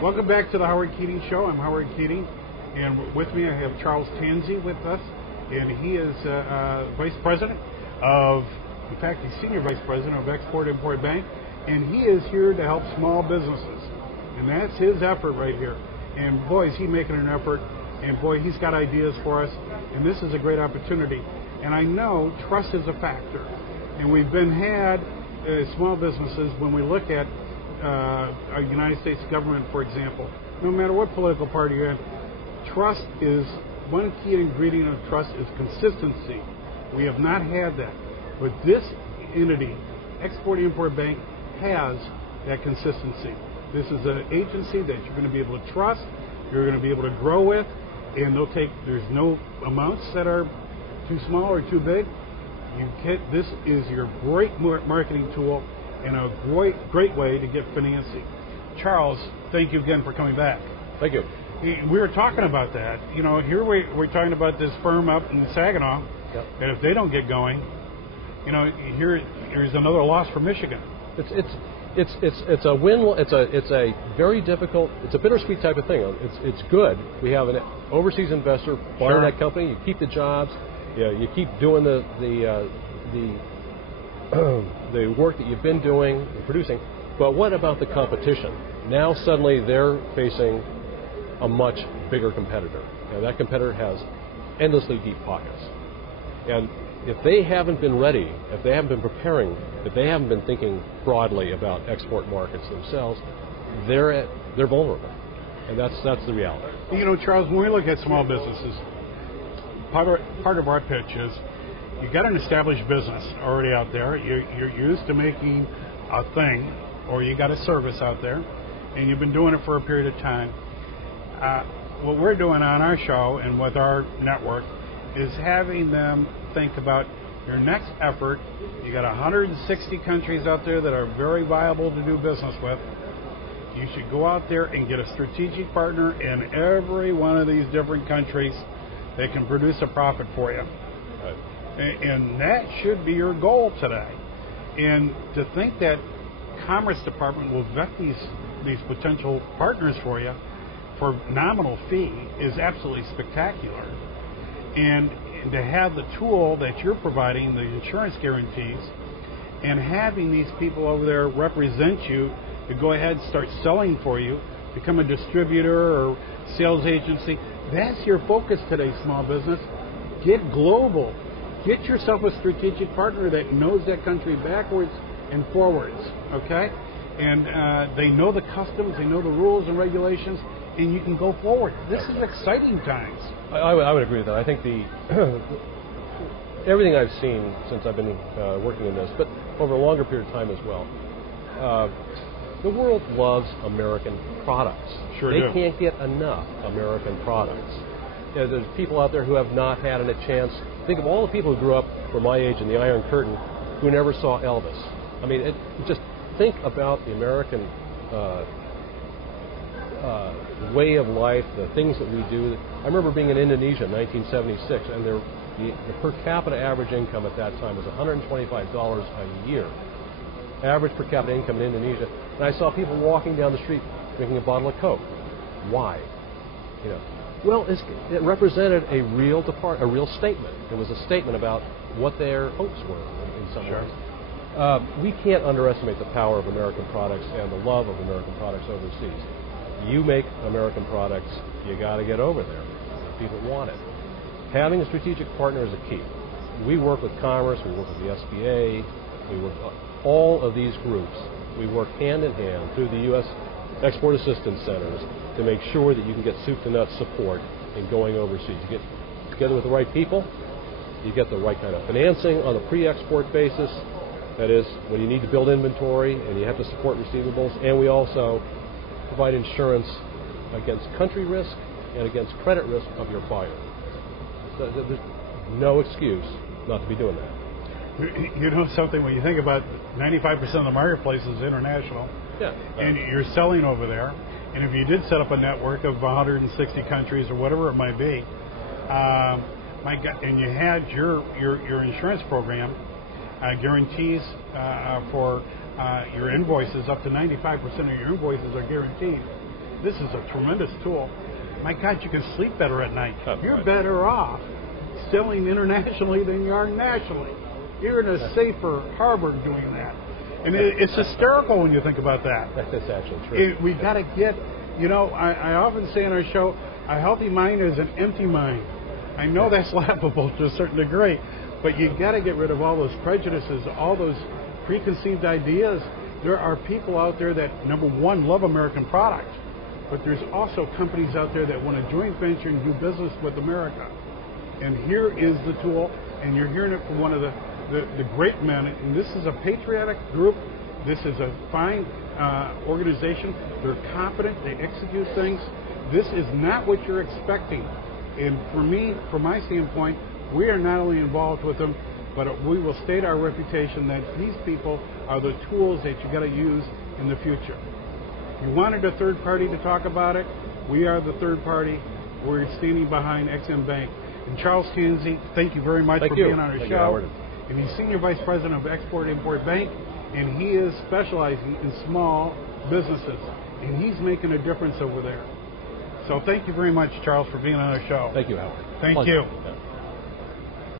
Welcome back to the Howard Keating Show. I'm Howard Keating, and with me I have Charles Tansey with us, and he is Vice President of, in fact, he's Senior Vice President of Export-Import Bank, and he is here to help small businesses, and that's his effort right here. And boy, is he making an effort, and boy, he's got ideas for us, and this is a great opportunity. And I know trust is a factor, and we've had small businesses, when we look at our United States government, for example, no matter what political party you're in, trust is one key ingredient of trust is consistency. We have not had that, but this entity, Export-Import Bank, has that consistency. This is an agency that you're going to be able to trust, you're going to be able to grow with, and there's no amounts that are too small or too big. This is your great marketing tool and a great way to get financing. Charles, thank you again for coming back. Thank you. We were talking about that. You know, here we're talking about this firm up in Saginaw, Yep. and if they don't get going, you know, here's another loss for Michigan. It's a win. It's a very difficult. It's a bittersweet type of thing. It's good. We have an overseas investor buying Sure. that company. You keep the jobs. You keep doing the work that you've been doing and producing. But what about the competition? Now suddenly they're facing a much bigger competitor. That competitor has endlessly deep pockets. And if they haven't been ready, if they haven't been preparing, if they haven't been thinking broadly about export markets themselves, they're vulnerable. And that's the reality. You know, Charles, when we look at small businesses, part of our pitch is you got an established business already out there. You're used to making a thing, or you got a service out there, and you've been doing it for a period of time. What we're doing on our show and with our network is having them think about your next effort. You got 160 countries out there that are very viable to do business with. You should go out there and get a strategic partner in every one of these different countries that can produce a profit for you. And that should be your goal today. And to think that Commerce Department will vet these potential partners for you for nominal fee is absolutely spectacular. And to have the tool that you're providing, the insurance guarantees, and having these people over there represent you to go ahead and start selling for you, become a distributor or sales agency, that's your focus today, small business. Get global. Get yourself a strategic partner that knows that country backwards and forwards, okay? And they know the customs, they know the rules and regulations, and you can go forward. This is exciting times. I would agree with that. I think everything I've seen since I've been working in this, but over a longer period of time as well, the world loves American products. Sure They do. can't get enough American products. There's people out there who have not had a chance. Think of all the people who grew up from my age in the Iron Curtain who never saw Elvis. I mean, just think about the American way of life, the things that we do. I remember being in Indonesia in 1976, and the per capita average income at that time was $125 a year. Average per capita income in Indonesia. And I saw people walking down the street drinking a bottle of Coke. Why? Well, it represented a real statement. It was a statement about what their hopes were in some ways. We can't underestimate the power of American products and the love of American products overseas. You make American products, you got to get over there. People want it. Having a strategic partner is a key. We work with Commerce, we work with the SBA, we work with all of these groups. We work hand in hand through the U.S. Export Assistance Centers to make sure that you can get soup to nuts support in going overseas. You get together with the right people, you get the right kind of financing on a pre-export basis. That is, when you need to build inventory and you have to support receivables, and we also provide insurance against country risk and against credit risk of your buyer. So there's no excuse not to be doing that. You know something, when you think about 95% of the marketplace is international, Yeah. and you're selling over there, and if you did set up a network of 160 countries or whatever it might be, my God, and you had your insurance program guarantees for your invoices, up to 95% of your invoices are guaranteed. this is a tremendous tool. My God, you can sleep better at night. Oh, You're right. better off selling internationally than you are nationally. You're in a safer harbor doing that. And it's hysterical when you think about that. That's actually true. We got to get, I often say on our show, a healthy mind is an empty mind. I know that's laughable to a certain degree, but you got to get rid of all those prejudices, all those preconceived ideas. There are people out there that, number one, love American product, but there's also companies out there that want to joint venture and do business with America. And here is the tool, and you're hearing it from one of the great men, and this is a patriotic group. This is a fine organization. They're competent. They execute things. This is not what you're expecting. And for me, from my standpoint, we are not only involved with them, but we will state our reputation that these people are the tools that you got to use in the future. You wanted a third party to talk about it. We are the third party. We're standing behind XM Bank. And Charles Tansey, thank you very much for being on our show. And he's Senior Vice President of Export-Import Bank, and he is specializing in small businesses. And he's making a difference over there. So thank you very much, Charles, for being on our show. Thank you, Howard. Thank Pleasure. you. Yeah.